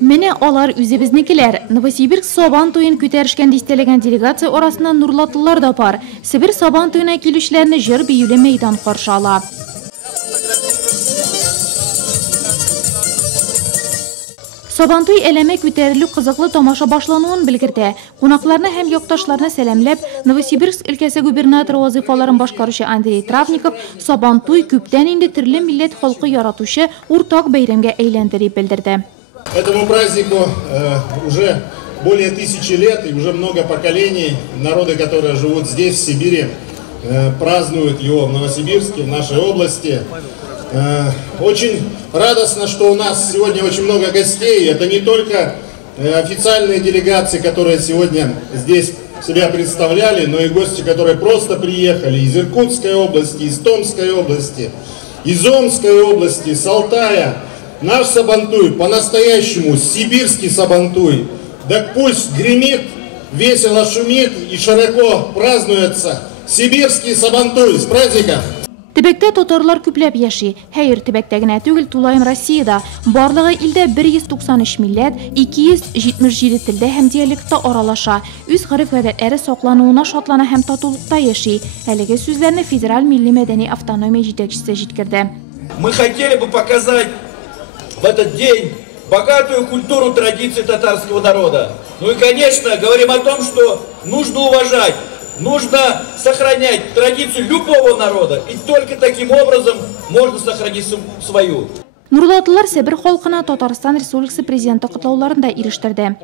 Менә алар үзебезнекеләр. Новосибирск Сабан туен күтәрешкән дистәләгән делегация арасында Нурлатлылар да бар. Себер Сабан туена килүчеләрне җыр биюле мәйдан каршы ала. Сабан туй әлеме күтәрелү кызыклы тамаша башлануын белгертә. Кунакларны һәм якташларны сәламләп, Новосибирск өлкәсе губернаторы вазифаларын башкаручы Андрей Травников Сабан туй күптән инде төрле милләт халкы яратучы уртак бәйрәмгә әйләнде дип белдерде. Этому празднику уже более 1000 лет, и уже много поколений народы, которые живут здесь, в Сибири, празднуют его в Новосибирске, в нашей области. Очень радостно, что у нас сегодня очень много гостей. Это не только официальные делегации, которые сегодня здесь себя представляли, но и гости, которые просто приехали из Иркутской области, из Томской области, из Омской области, с Алтая. Наш Сабантуй, по-настоящему сибирский Сабантуй, так пусть гремит, весело шумит и широко празднуется сибирский Сабантуй. С праздником! Төбәктә татарлар күпләп яши. Хәер, төбәктә генә түгел, тулаем Россиядә. Барлыгы илдә 193 милләт, 277 телдә һәм диалектта аралаша. Үз гореф-гадәтләре саклануына шатлана һәм татулыкта яши. Әлеге сүзләрне федераль милли мәдәни автономия җитәкчесе җиткерде. Мы хотели бы показать в этот день богатую культуру традиций татарского народа. Ну и, конечно, говорим о том, что нужно уважать, нужно сохранять традицию любого народа. И только таким образом можно сохранить свою. Нурлатлылар Себер халкына Татарстан Республикасы президенты котлауларында ирештерде.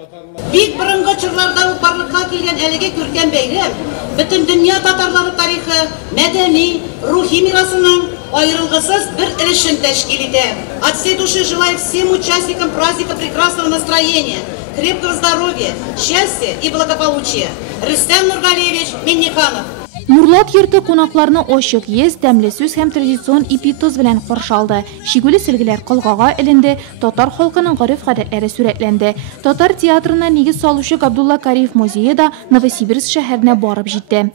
Бик борынгы чорларда барлыкка килгән әлеге күркәм бәйрәм бөтен дөнья татарлары тарихы, мәдәни, рухи мирасының аерылгысыз бер өлешен тәшкил итә. От всей души желаю всем участникам праздника прекрасного настроения, крепкого здоровья, счастья и благополучия. Рөстәм Нургалиевич Минниханов. Нурлат йорты кунакларны ачык ез, тәмле сүз һәм традицион ипи-тоз белән каршы алды. Шигүле сөлгеләр кылгага эленде, татар халкының гореф-гадәтләре сурәтләнде. Татар театрына нигез салучы Габдулла Кариев музее да Новосибирск шәһәренә барып җитте.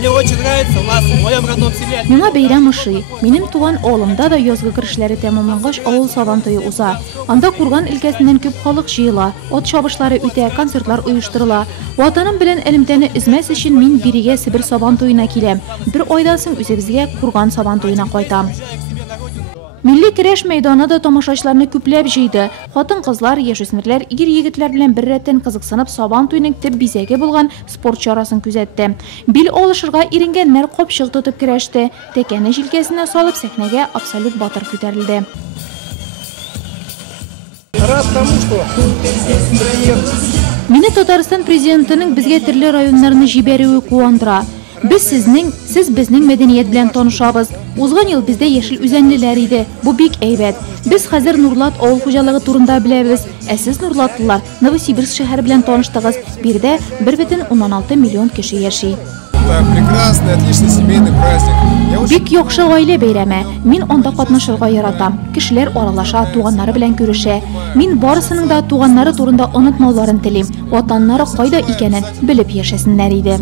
Мне очень нравится у нас в моем родном селе. Миңа бәйрәм ошый. Минем туган авылымда да язгы кирешләре тәмамлангач авыл Сабан туе уза. Анда Курган өлкәсеннән күп халык җыела, ат чабышлары үтә, концертлар оештырыла. Ватаным белән элемтәне үзмәс өчен мин бирегә Себер Сабан туена киләм. Бер айдан соң үзебезгә Курган Сабан туена кайтам. Милли көрәш мәйданы да тамашачыларны күпләп җыйды. Хатын-кызлар, яшүсмерләр, ир-егетләр белән бер рәттән кызыксынып Сабан туеның төп бизәге булган спорт чарасын күзәтте. Бил алышырга иренгәннәр капчык тотып көрәште. Тәкәне җилкәсенә салып сәхнәгә Абсолют Батыр күтәрелде. Рад тому, что Мине Татарстан президентының безгә төрле районнарны җибәрүе куандыра. Сез безнең мәдәният белән танышабыз. Узган ел бездә яшел үзәнлеләр иде. Бу бик әйбәт. Без хәзер Нурлат авыл хуҗалыгы турында беләбез. Ә сез Нурлатлылар Новосибирск шәһәре белән таныштыгыз. Бирдә 1,16 миллион кеше яши. Прекрасный, отличный семейный праздник. Бик яхшы гаилә бәйрәме. Мин анда катнашырга яратам. Кешеләр аралаша, туганнары белән күрешә. Мин барысының да туганнары турында онытмауларын телим. Ватаннары кайда икәнен белеп яшәсеннәр иде.